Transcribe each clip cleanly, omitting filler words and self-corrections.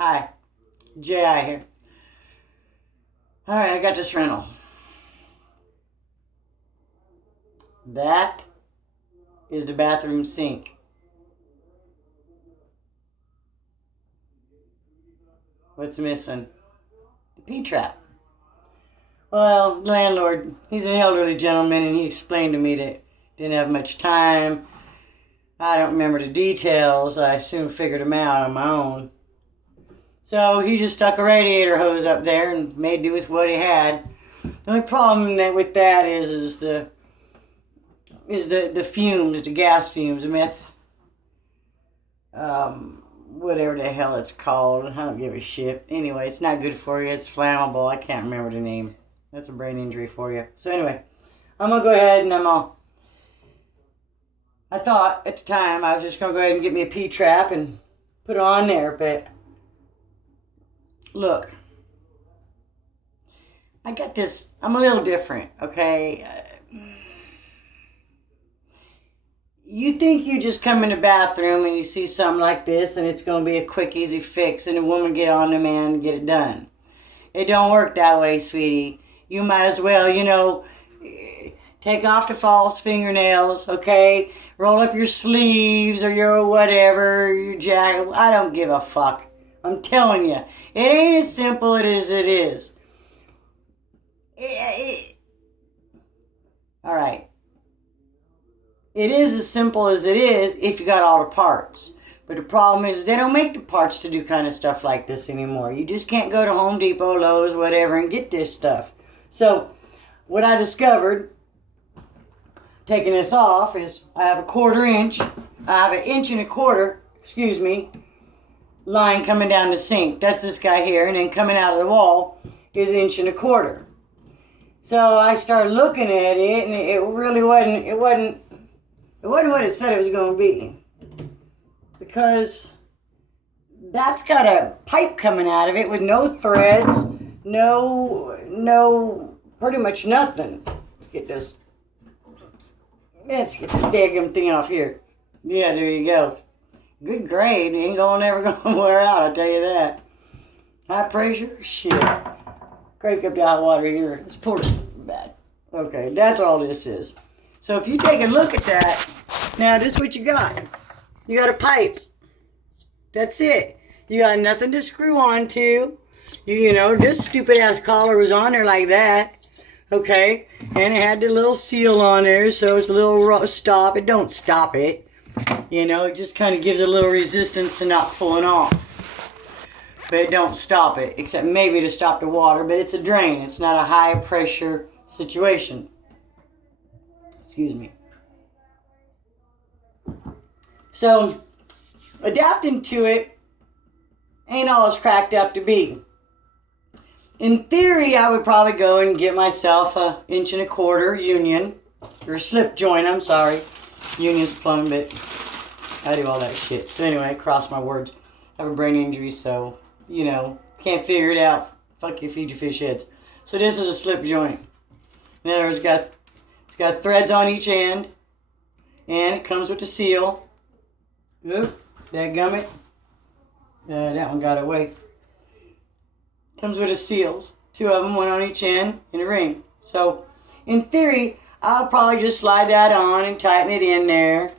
Hi, J.I. here. Alright, I got this rental. That is the bathroom sink. What's missing? The P-trap. Well, landlord, he's an elderly gentleman, and he explained to me that didn't have much time. I don't remember the details. I soon figured them out on my own. So he just stuck a radiator hose up there and made do with what he had. The only problem with that is the fumes, the gas fumes, the meth, whatever the hell it's called. I don't give a shit. Anyway, it's not good for you. It's flammable. I can't remember the name. That's a brain injury for you. So anyway, I'm going to go ahead and I thought at the time I was just going to go ahead and get me a P-trap and put it on there, but look, I got this, I'm a little different, okay? You think you just come in the bathroom and you see something like this and it's going to be a quick, easy fix and a woman get on the man and get it done. It don't work that way, sweetie. You might as well, take off the false fingernails, okay? Roll up your sleeves or your whatever, your jacket. I don't give a fuck. I'm telling you. It ain't as simple as it is. All right. It is as simple as it is if you got all the parts. But the problem is they don't make the parts to do kind of stuff like this anymore. You just can't go to Home Depot, Lowe's, whatever, and get this stuff. So what I discovered, taking this off, is I have I have an inch and a quarter, line coming down the sink. That's this guy here. And then coming out of the wall is an inch and a quarter. So I started looking at it, and it really wasn't what it said it was going to be. Because that's got a pipe coming out of it with no threads, no, pretty much nothing. Let's get this daggum thing off here. Yeah, there you go. Good grade. Ain't never gonna wear out, I'll tell you that. High pressure? Shit. Crank up the hot water here. Let's pour this back. Okay, that's all this is. So if you take a look at that, now this is what you got. You got a pipe. That's it. You got nothing to screw on to. This stupid ass collar was on there like that. Okay? And it had the little seal on there, so it's a little stop. It don't stop it. It just kind of gives it a little resistance to not pulling off. But it don't stop it, except maybe to stop the water. But it's a drain. It's not a high pressure situation. Excuse me. So, adapting to it ain't all it's cracked up to be. In theory, I would probably go and get myself an inch and a quarter union, or slip joint, I'm sorry. Union's plumbing, but I do all that shit. So anyway, I cross my words. I have a brain injury, so, can't figure it out. Fuck you, feed your fish heads. So this is a slip joint. In other words, it's got threads on each end, and it comes with a seal. Oop, dadgummit. That one got away. Comes with a seals. 2 of them, one on each end, and a ring. So, in theory, I'll probably just slide that on and tighten it in there.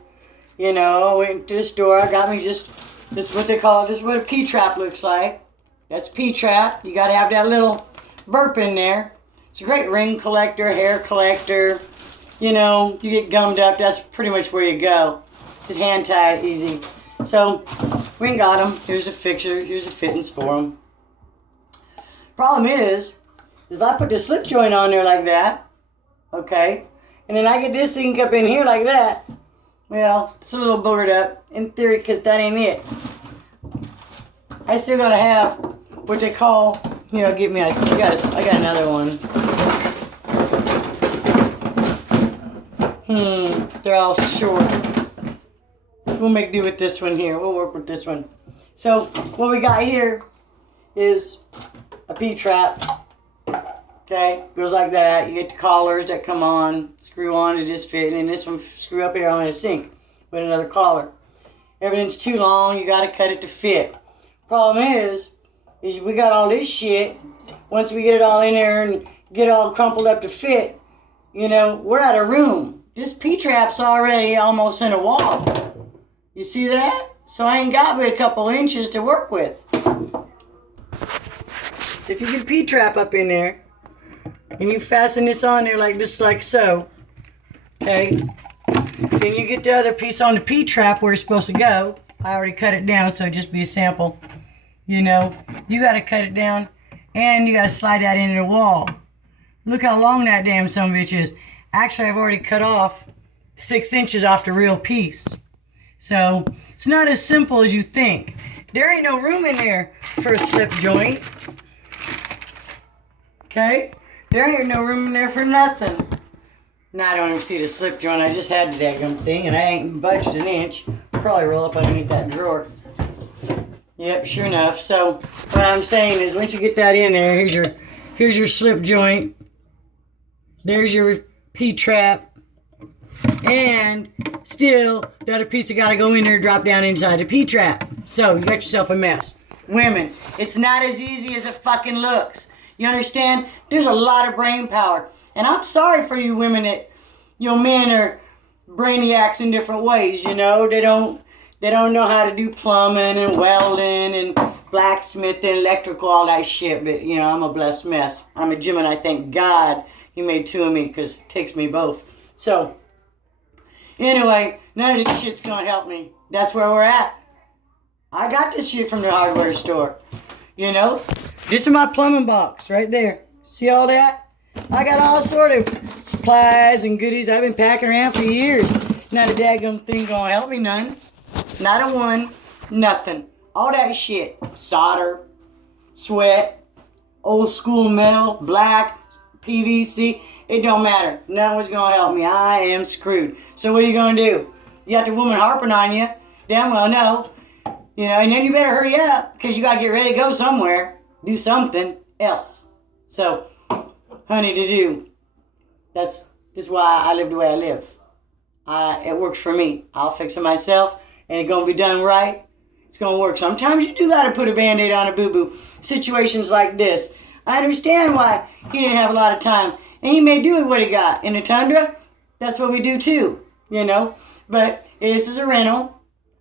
I went to the store. I got me this is what they call it. This is what a P-trap looks like. That's P-trap. You got to have that little burp in there. It's a great ring collector, hair collector. You get gummed up, that's pretty much where you go. Just hand tie it easy. So, we got them. Here's the fixture. Here's the fittings for them. Problem is, if I put the slip joint on there like that, okay, and then I get this thing up in here like that, well, it's a little boogered up, in theory, because that ain't it. I still gotta have what they call, I got another one. They're all short. We'll make do with this one here. We'll work with this one. So, what we got here is a P-trap. Okay, goes like that. You get the collars that come on, screw on to just fit, and then this one screw up here on the sink with another collar. Everything's too long, you gotta cut it to fit. Problem is we got all this shit. Once we get it all in there and get it all crumpled up to fit, we're out of room. This P-trap's already almost in a wall. You see that? So I ain't got but a couple inches to work with. If you get a P-trap up in there, and you fasten this on there like so, okay? Then you get the other piece on the P-trap where it's supposed to go. I already cut it down, so just be a sample. You gotta cut it down, and you gotta slide that into the wall. Look how long that damn sumbitch is. Actually, I've already cut off 6 inches off the real piece. So, it's not as simple as you think. There ain't no room in there for a slip joint. Okay? There ain't no room in there for nothing. Now I don't even see the slip joint. I just had the daggum thing, and I ain't budged an inch. Probably roll up underneath that drawer. Yep, sure enough. So what I'm saying is, once you get that in there, here's your slip joint. There's your P-trap. And still, the other piece that got to go in there, drop down inside the P-trap. So you got yourself a mess. Women, it's not as easy as it fucking looks. You understand? There's a lot of brain power. And I'm sorry for you women that, men are brainiacs in different ways, They don't know how to do plumbing and welding and blacksmithing, electrical, all that shit. But, I'm a blessed mess. I'm a Gemini. Thank God He made two of me, because it takes me both. So, anyway, none of this shit's going to help me. That's where we're at. I got this shit from the hardware store. This is my plumbing box right there. See all that? I got all sort of supplies and goodies I've been packing around for years. Not a daggum thing gonna help me none. Not a one. Nothing. All that shit. Solder, sweat, old school metal, black, PVC. It don't matter. None was gonna help me. I am screwed. So what are you gonna do? You got the woman harping on you. Damn well no. And then you better hurry up, because you gotta get ready to go somewhere. Do something else. So, honey, to do. This is why I live the way I live. It works for me. I'll fix it myself, and it's gonna be done right. It's gonna work. Sometimes you do gotta put a Band-Aid on a boo-boo. Situations like this. I understand why he didn't have a lot of time, and he may do what he got. In the tundra, that's what we do too, But this is a rental.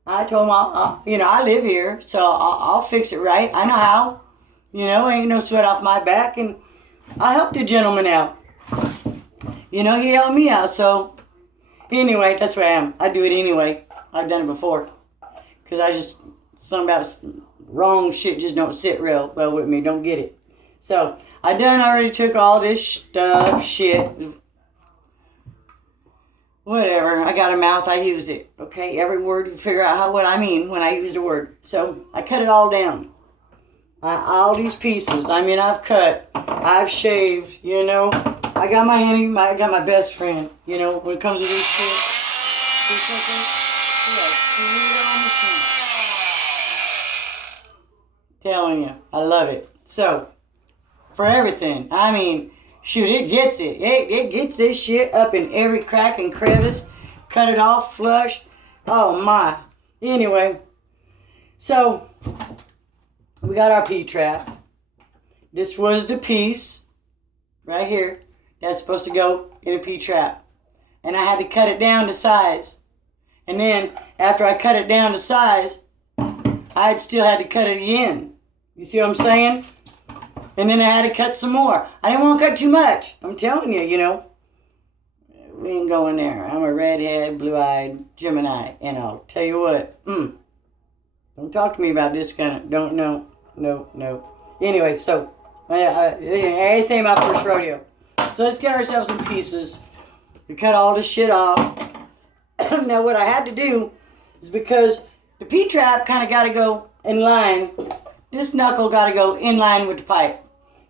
I told him, I live here, so I'll fix it right. I know how. Ain't no sweat off my back, and I helped the gentleman out. He helped me out, so anyway, that's where I am. I do it anyway. I've done it before. Because something about wrong shit just don't sit real well with me. Don't get it. So, I already took all this stuff, shit. Whatever. I got a mouth, I use it. Okay? Every word, you figure out what I mean when I use the word. So, I cut it all down. All these pieces. I've cut. I've shaved, I got my enemy, I got my best friend, when it comes to this shit. Telling you, I love it. So, for everything, shoot, it gets it. It gets this shit up in every crack and crevice. Cut it off, flush. Oh my. Anyway, so we got our P-trap. This was the piece right here that's supposed to go in a P-trap. And I had to cut it down to size. And then after I cut it down to size, I still had to cut it again. You see what I'm saying? And then I had to cut some more. I didn't want to cut too much. I'm telling you, we ain't going there. I'm a redhead, blue-eyed Gemini, and I'll tell you what, don't talk to me about this kind of, don't know, no. Anyway, so, I ain't saying my first rodeo. So let's get ourselves some pieces. We cut all this shit off. Now what I had to do is, because the P-trap kind of got to go in line, this knuckle got to go in line with the pipe.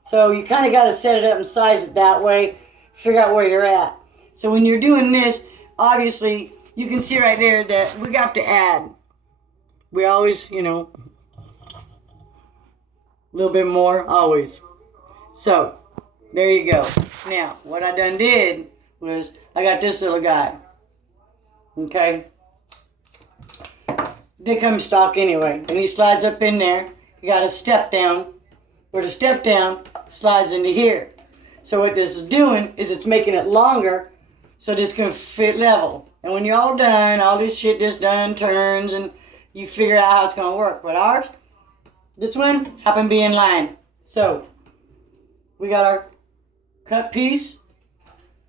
So you kind of got to set it up and size it that way, figure out where you're at. So when you're doing this, obviously, you can see right there that we got to add. We always, a little bit more, always. So, there you go. Now, what I done did was, I got this little guy. Okay? They come stock anyway. And he slides up in there. you got a step down, where the step down slides into here. So what this is doing is it's making it longer so this can fit level. And when you're all done, all this shit just done turns and you figure out how it's going to work. But ours, this one happened to be in line. So we got our cut piece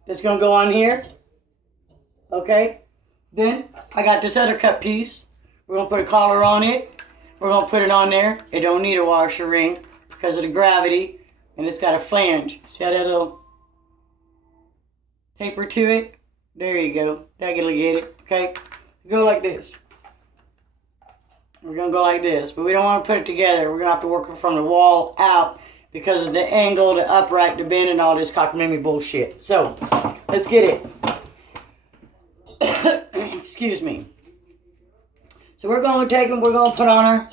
that's going to go on here. Okay. Then I got this other cut piece. We're going to put a collar on it. We're going to put it on there. It don't need a washer ring because of the gravity. And it's got a flange. See how that little taper to it? There you go. I can get it. Okay. Go like this. We're going to go like this. But we don't want to put it together. We're going to have to work it from the wall out because of the angle, the upright, the bend, and all this cockamamie bullshit. So, let's get it. Excuse me. So we're going to take them. We're going to put on our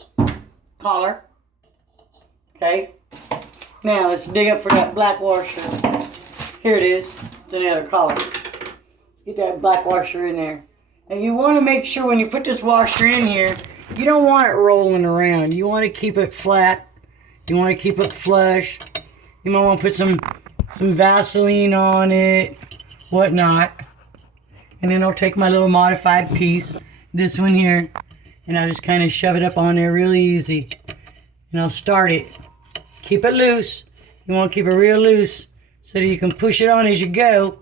collar. Okay. Now, let's dig up for that black washer. Here it is. It's another collar. Let's get that black washer in there. And you want to make sure when you put this washer in here, you don't want it rolling around. You want to keep it flat. You want to keep it flush. You might want to put some Vaseline on it, whatnot. And then I'll take my little modified piece, this one here, and I'll just kind of shove it up on there really easy. And I'll start it. Keep it loose. You want to keep it real loose so that you can push it on as you go.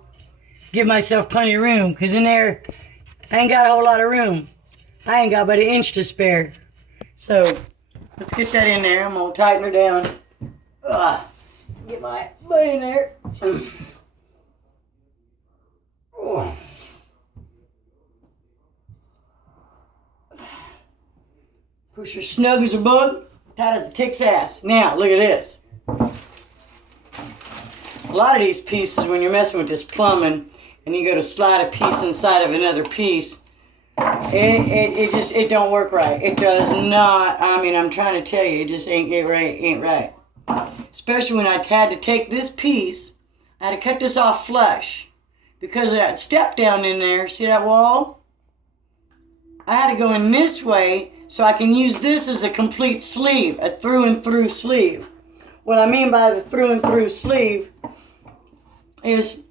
Give myself plenty of room, because in there, I ain't got a whole lot of room. I ain't got but an inch to spare. So, let's get that in there. I'm going to tighten her down. Get my butt in there. Push her snug as a bug, tight as a tick's ass. Now, look at this. A lot of these pieces, when you're messing with this plumbing, and you go to slide a piece inside of another piece, it don't work right. It does not. I mean, I'm trying to tell you, it just ain't right. Especially when I had to take this piece, I had to cut this off flush because of that step down in there. See that wall? I had to go in this way so I can use this as a complete sleeve, a through and through sleeve. What I mean by the through and through sleeve is,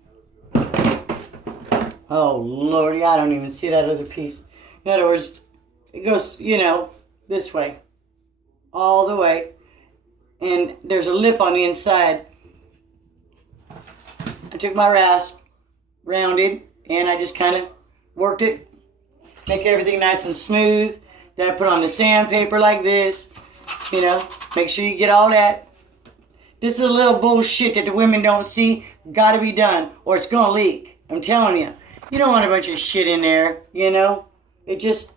oh Lordy, I don't even see that other piece. In other words, it goes, this way, all the way, and there's a lip on the inside. I took my rasp, rounded, and I just kind of worked it, make everything nice and smooth. Then I put on the sandpaper like this, make sure you get all that. This is a little bullshit that the women don't see, gotta be done, or it's gonna leak. I'm telling you. You don't want a bunch of shit in there, It just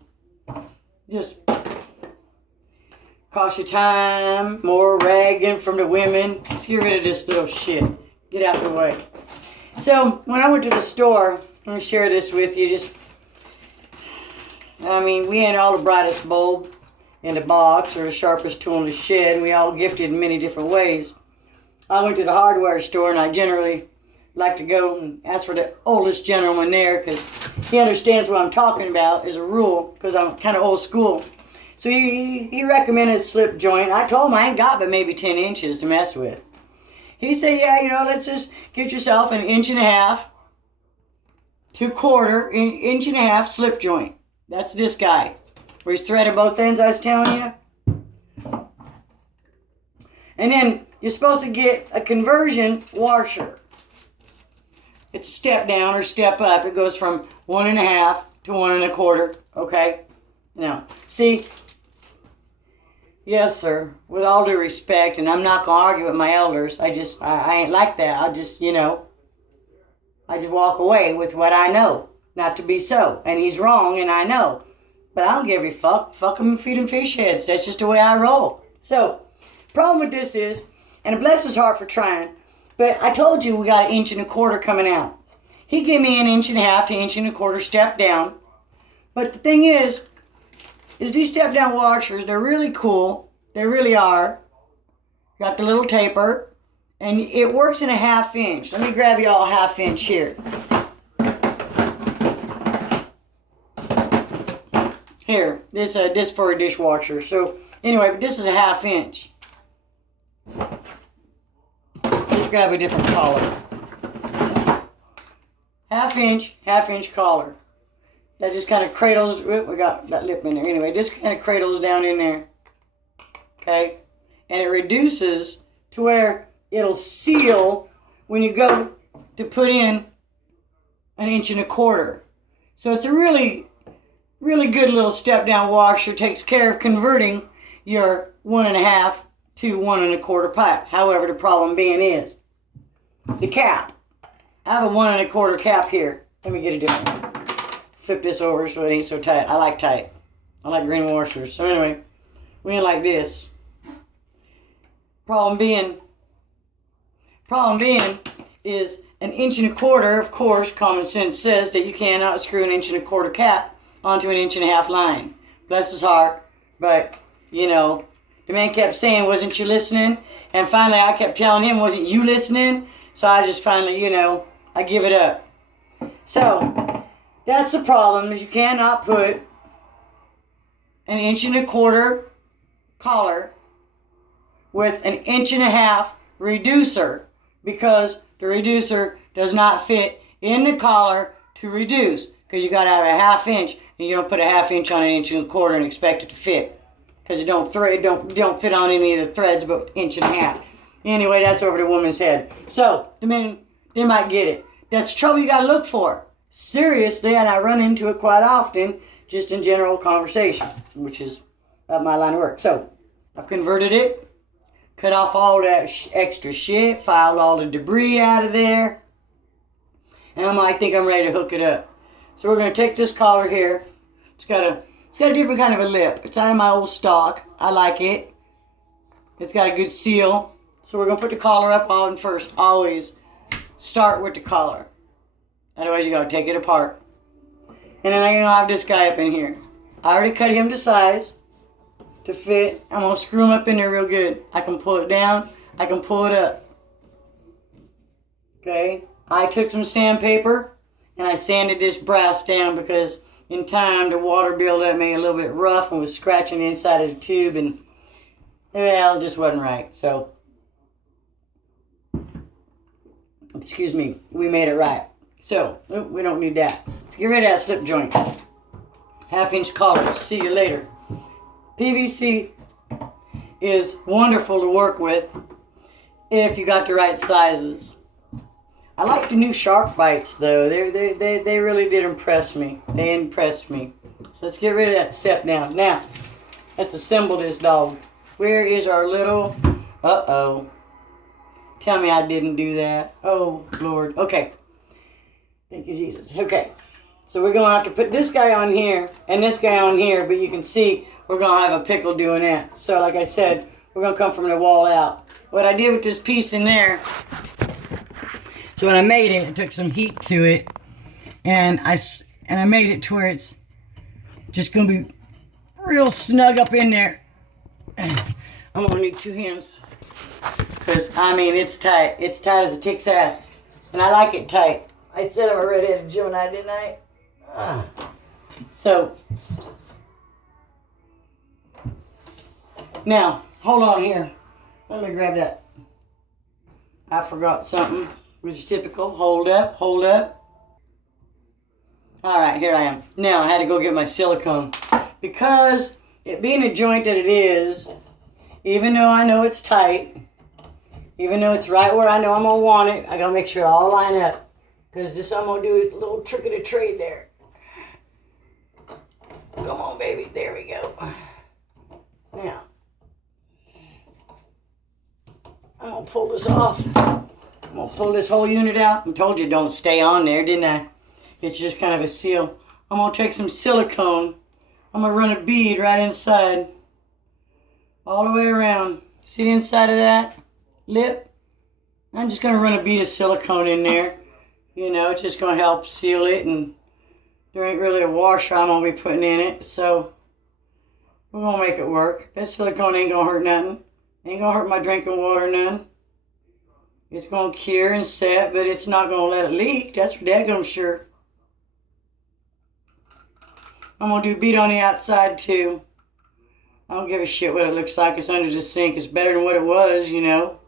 costs you time, more ragging from the women. Let's get rid of this little shit. Get out of the way. So, when I went to the store, I'm going to share this with you. We ain't all the brightest bulb in the box or the sharpest tool in the shed. We all gifted in many different ways. I went to the hardware store, and I generally like to go and ask for the oldest gentleman there because he understands what I'm talking about as a rule because I'm kind of old school. So he recommended a slip joint. I told him I ain't got but maybe 10 inches to mess with. He said, yeah, let's just get yourself an 1.5 to 1/4 inch and a half slip joint. That's this guy. Where he's threaded both ends, I was telling you. And then you're supposed to get a conversion washer. It's a step down or step up. It goes from 1.5 to 1.25. Okay? Now, see, yes, sir, with all due respect, and I'm not going to argue with my elders. I ain't like that. I just walk away with what I know. Not to be so. And he's wrong, and I know. But I don't give a fuck. Fuck him and feed him fish heads. That's just the way I roll. So, problem with this is, and bless his heart for trying, but I told you we got 1.25 inches coming out. He gave me 1.5 inches to 1.25 inches step down. But the thing is these step down washers, they're really cool. They really are. Got the little taper. And it works in a 1/2 inch. Let me grab you all a 1/2 inch here. Here, this for a dishwasher. So Anyway, but this is a 1/2 inch. Let's grab a different collar. 1/2 inch collar. That just kind of cradles. We got that lip in there. Anyway, this kind of cradles down in there. Okay? And it reduces to where it'll seal when you go to put in 1.25 inches. So it's a really, really good little step down washer. Takes care of converting your 1.5 to 1.25 pipe. However, the problem being is the cap. I have a 1.25 cap here. Let me get a different one. Flip this over so it ain't so tight. I like tight. I like green washers. So anyway, we ain't like this. Problem being is 1.25 inches. Of course, common sense says that you cannot screw 1.25 inch cap onto 1.5 inch line. Bless his heart. But, you know, the man kept saying, wasn't you listening? And finally I kept telling him, wasn't you listening? So I just finally, you know, I give it up. So, that's the problem, is you cannot put 1.25 inch collar with 1.5 inch reducer, because the reducer does not fit in the collar to reduce, because you got to have a 1/2 inch, and you don't put a 1/2 inch on 1.25 inch and expect it to fit, because it don't fit on any of the threads but 1.5 inches. Anyway, that's over the woman's head. So the men, they might get it. That's trouble you got to look for. Seriously, and I run into it quite often, just in general conversation, which is my line of work. So I've converted it, cut off all that extra shit, filed all the debris out of there, and I think I'm ready to hook it up. So we're going to take this collar here. It's got a different kind of a lip. It's out of my old stock. I like it. It's got a good seal. So we're going to put the collar up on first. Always start with the collar. Otherwise you got to take it apart. And then I'm going to have this guy up in here. I already cut him to size to fit. I'm going to screw him up in there real good. I can pull it down. I can pull it up. Okay. I took some sandpaper and I sanded this brass down, because in time the water buildup made it a little bit rough and was scratching the inside of the tube, and well, it just wasn't right. So, excuse me, we made it right. So, we don't need that. Let's get rid of that slip joint. 1/2 inch collar. See you later. PVC is wonderful to work with if you got the right sizes. I like the new shark bites though. They really did impress me. They impressed me. So let's get rid of that step down. Now, let's assemble this dog. Where is our little... Uh-oh. Tell me I didn't do that. Oh, Lord. Okay. Thank you, Jesus. Okay. So we're going to have to put this guy on here and this guy on here, but you can see we're going to have a pickle doing that. So like I said, we're going to come from the wall out. What I did with this piece in there, so when I made it, it took some heat to it, and I made it to where it's just going to be real snug up in there. I'm going to need 2 hands, because, I mean, it's tight. It's tight as a tick's ass, and I like it tight. I said I'm a redheaded Gemini, didn't I? So, now, hold on here. Let me grab that. I forgot something, which is typical. Hold up, hold up. Alright, here I am. Now, I had to go get my silicone. Because, it being a joint that it is, even though I know it's tight, even though it's right where I know I'm going to want it, I got to make sure it all line up. Because this I'm going to do a little trick of the trade there. Come on, baby. There we go. Now, I'm going to pull this off. I'm going to pull this whole unit out. I told you don't stay on there, didn't I? It's just kind of a seal. I'm going to take some silicone. I'm going to run a bead right inside. All the way around. See the inside of that lip? I'm just going to run a bead of silicone in there. You know, it's just going to help seal it, and there ain't really a washer I'm going to be putting in it, so we're going to make it work. That silicone ain't going to hurt nothing. Ain't going to hurt my drinking water none. It's going to cure and set, but it's not going to let it leak. That's for daggum sure. I'm going to do a bead on the outside too. I don't give a shit what it looks like. It's under the sink. It's better than what it was, you know.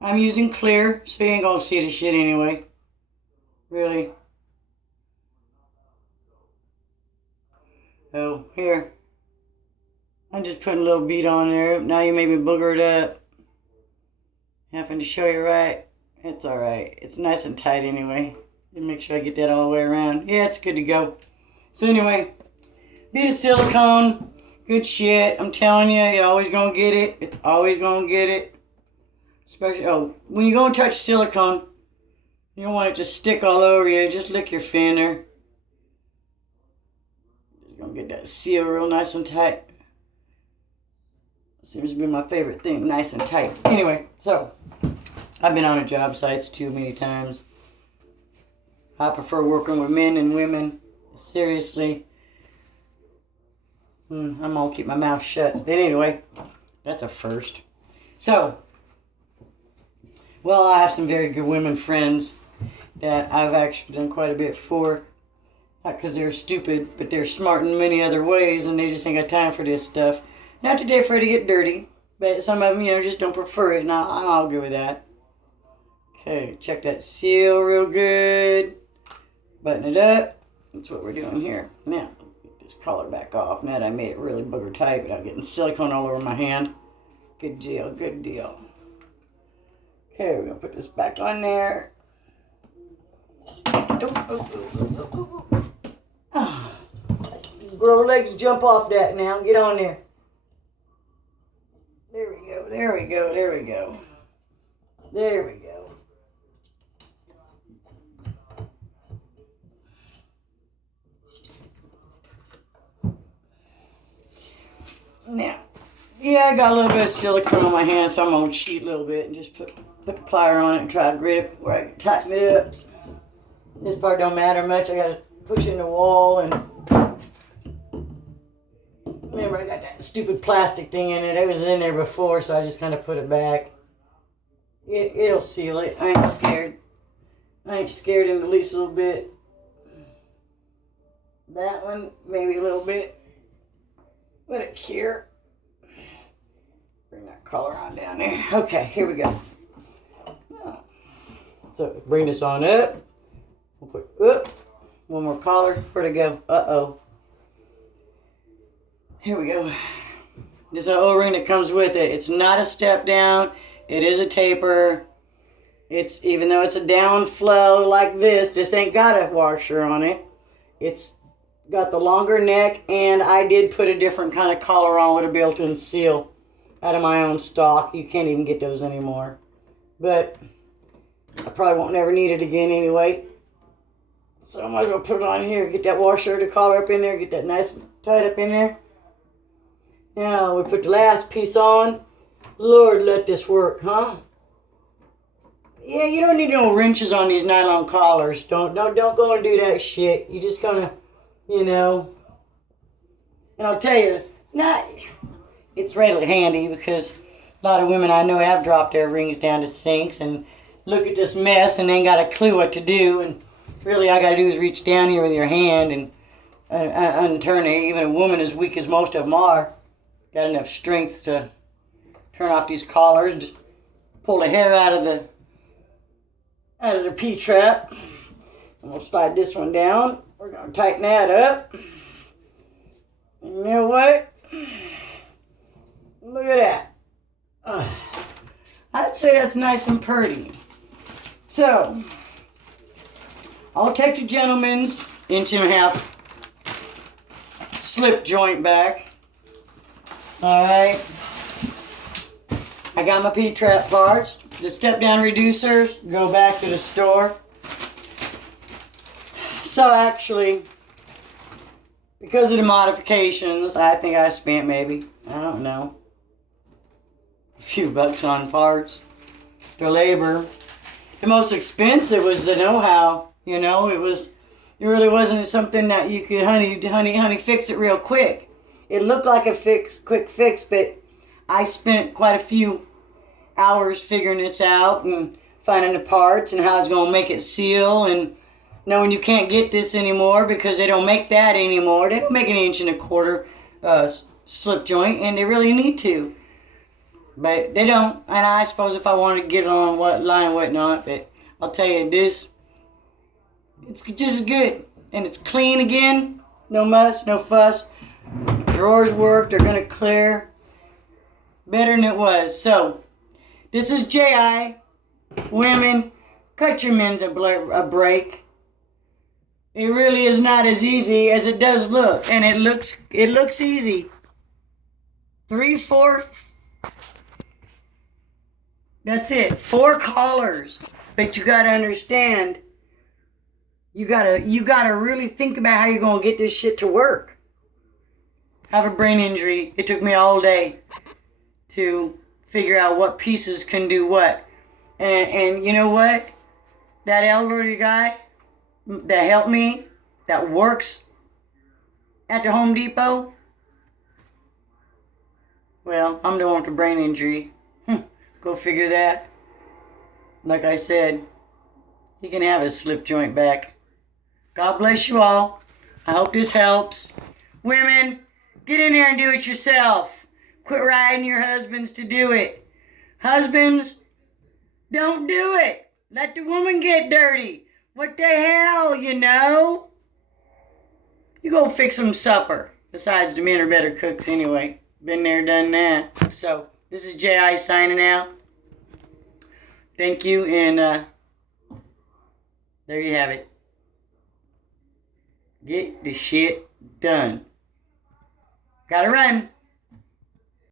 I'm using clear, so you ain't gonna see the shit anyway. Really. Oh, here. I'm just putting a little bead on there. Now you made me booger it up. Having to show you right. It's alright. It's nice and tight anyway. Make sure I get that all the way around. Yeah, it's good to go. So anyway, bead of silicone. Good shit. I'm telling you, you're always gonna get it. It's always gonna get it. Especially, when you go and touch silicone, you don't want it to stick all over you. Just lick your finger. Just gonna get that seal real nice and tight. Seems to be my favorite thing, nice and tight. Anyway, so I've been on a job sites too many times. I prefer working with men and women. Seriously. I'm gonna keep my mouth shut. But anyway, that's a first. So, well, I have some very good women friends that I've actually done quite a bit for. Not because they're stupid, but they're smart in many other ways, and they just ain't got time for this stuff. Not that they're afraid to get dirty, but some of them, just don't prefer it, and I'll go with that. Okay, check that seal real good. Button it up. That's what we're doing here. Now, get this collar back off. Now that I made it really booger tight without getting silicone all over my hand. Good deal, good deal. Okay, we're going to put this back on there. Grow legs, jump off that now. Get on there. There we go, there we go, there we go. There we go. Now, yeah, I got a little bit of silicone on my hand, so I'm going to cheat a little bit and just put the plier on it and try to grit it where I can tighten it up. This part don't matter much. I got to push it in the wall, and remember I got that stupid plastic thing in it. It was in there before, so I just kind of put it back. It'll seal it. I ain't scared. I ain't scared in the least little bit. That one, maybe a little bit. Let it cure. Bring that collar on down there. Okay, here we go. So bring this on up. We'll put up. One more collar. Where'd it go? Uh-oh. Here we go. This is an O-ring that comes with it. It's not a step down. It is a taper. It's, even though it's a down flow like this ain't got a washer on it. It's got the longer neck, and I did put a different kind of collar on with a built-in seal out of my own stock. You can't even get those anymore. But I probably won't never need it again anyway. So I might as well put it on here, get that washer, the collar up in there, get that nice and tight up in there. Now we put the last piece on. Lord, let this work, huh? Yeah, you don't need no wrenches on these nylon collars. Don't go and do that shit. You're just gonna, and I'll tell you, it's really handy because a lot of women I know have dropped their rings down to sinks and look at this mess and ain't got a clue what to do. And really, all I got to do is reach down here with your hand and unturn it. Even a woman as weak as most of them are, got enough strength to turn off these collars, pull the hair out of the P-trap. And we'll slide this one down. We're going to tighten that up. And you know what? Look at that. I'd say that's nice and pretty. So, I'll take the gentleman's 1.5 slip joint back. Alright. I got my P-trap parts. The step-down reducers go back to the store. So actually, because of the modifications, I think I spent maybe, I don't know, a few bucks on parts. The labor. The most expensive was the know-how. It really wasn't something that you could, honey, fix it real quick. It looked like a quick fix, but I spent quite a few hours figuring this out and finding the parts and how it's going to make it seal and knowing you can't get this anymore because they don't make that anymore. They don't make an 1.25 inch slip joint, and they really need to. But they don't. And I suppose if I wanted to get on what line, whatnot, but I'll tell you this, it's just as good. And it's clean again. No muss, no fuss. Drawers work. They're going to clear better than it was. So, this is J.I. Women, cut your men's a break. It really is not as easy as it does look. And it looks easy. 3, 4... That's it. 4 collars. But you gotta understand, you gotta really think about how you're gonna get this shit to work. I have a brain injury. It took me all day to figure out what pieces can do what. And you know what? That elderly guy that helped me, that works at the Home Depot, well, I'm the one with the brain injury. Go figure that. Like I said, he can have his slip joint back. God bless you all. I hope this helps. Women, get in there and do it yourself. Quit riding your husbands to do it. Husbands, don't do it. Let the woman get dirty. What the hell, you know? You go fix some supper. Besides, the men are better cooks anyway. Been there, done that. So, this is J.I. signing out. Thank you, and there you have it. Get the shit done. Gotta run.